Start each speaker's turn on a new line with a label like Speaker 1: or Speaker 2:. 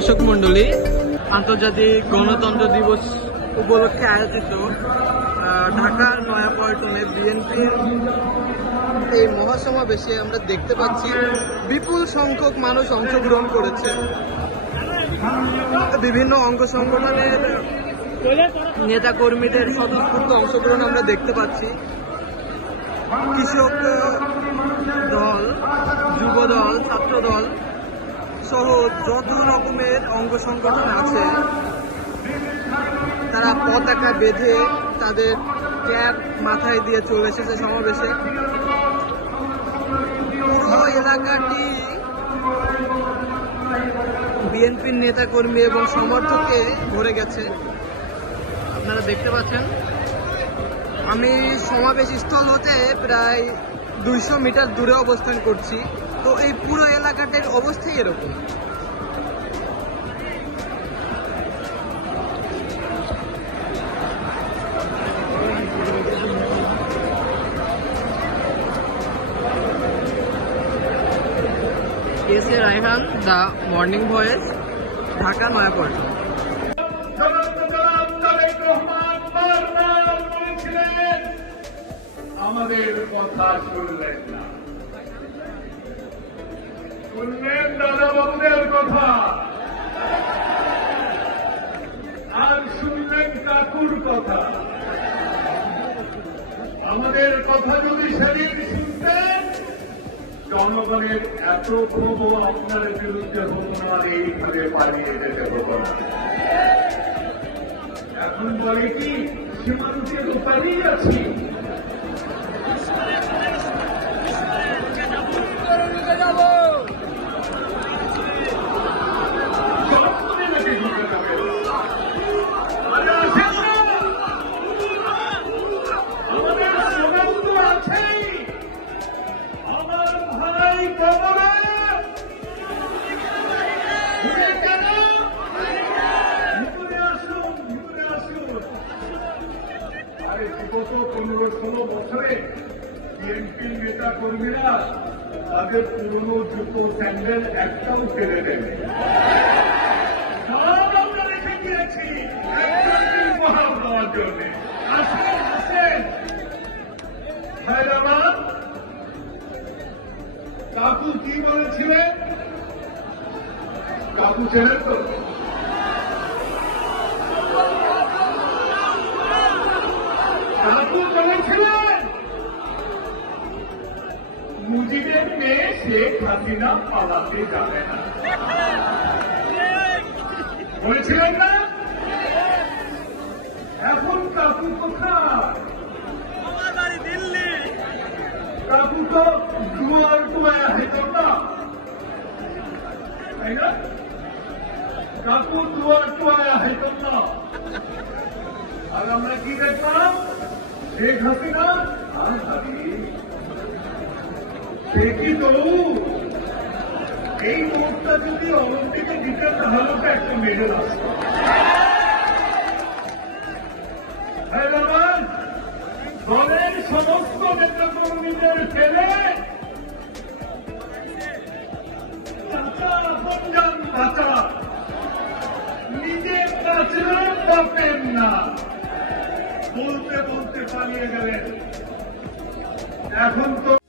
Speaker 1: দর্শক মণ্ডলী, আন্তর্জাতিক গণতন্ত্র দিবস উপলক্ষে আয়োজিত ঢাকার নয়াপল্টনে বিএনপির এই মহাসমাবেশে আমরা দেখতে পাচ্ছি বিপুল সংখ্যক মানুষ অংশগ্রহণ করেছে। বিভিন্ন অঙ্গ সংগঠনের নেতা কর্মীদের স্বতঃস্ফূর্ত অংশগ্রহণ আমরা দেখতে পাচ্ছি। কৃষক দল, যুব দল, ছাত্র দল সহ যত রকমের অঙ্গ সংগঠন আছে, তারা পতাকা বেঁধে তাদের ক্যাপ মাথায় দিয়ে চলে এসেছে সমাবেশে। পুরো এলাকাটি বিএনপির নেতাকর্মী এবং সমর্থকে ভরে গেছে। আপনারা দেখতে পাচ্ছেন, আমি সমাবেশ স্থল হতে প্রায় দুইশো মিটার দূরে অবস্থান করছি। তো এই পুরো এলাকাটির অবস্থাই এরকম। S A Raihan the Morning Voice Dhaka Nayapaltan
Speaker 2: আমাদের কথা শুনলেন না। শুনলেন দাদা বাবুদের কথা? আর শুনলেন কাকুর কথা? আমাদের কথা যদি সেদিন শুনতেন, জনগণের এত ক্ষোভ আপনার বিরুদ্ধে হতো না এইভাবে পালিয়ে যেতে হতো এখন বলে কি সীমান্তে তো পালিয়ে আছি। বছরে বিএনপির নেতা কর্মীরা তাদের পুরনো জুতো স্যান্ডেল একটাও ফেলে হায়দ্রাবাদ, কাকু কি বলেছিলেন? কাকু ছেড়ে তো? মুজিবের মেয়ে শেখ হাসিনা পালাতে যাবে না। বলেছিলেন না? এখন কাকু কোথায়? কাকু তো দুয়ার টুয়ায় হেঁটে না। তাই না? কাকু দুয়ার টুয়ায় হেঁটে না। আর আমরা কি দেখলাম? শেখ হাসিনা আর ভাবি কি দৌড় এই দৌড়টা যদি অলিম্পিকে দিতে তাহলে তো একটা মেডেল আসতো দলের সমস্ত নেতা কর্মীদের ফেলে। চাচা পাবেন না। বলতে বলতে পালিয়ে গেলেন। এখন তো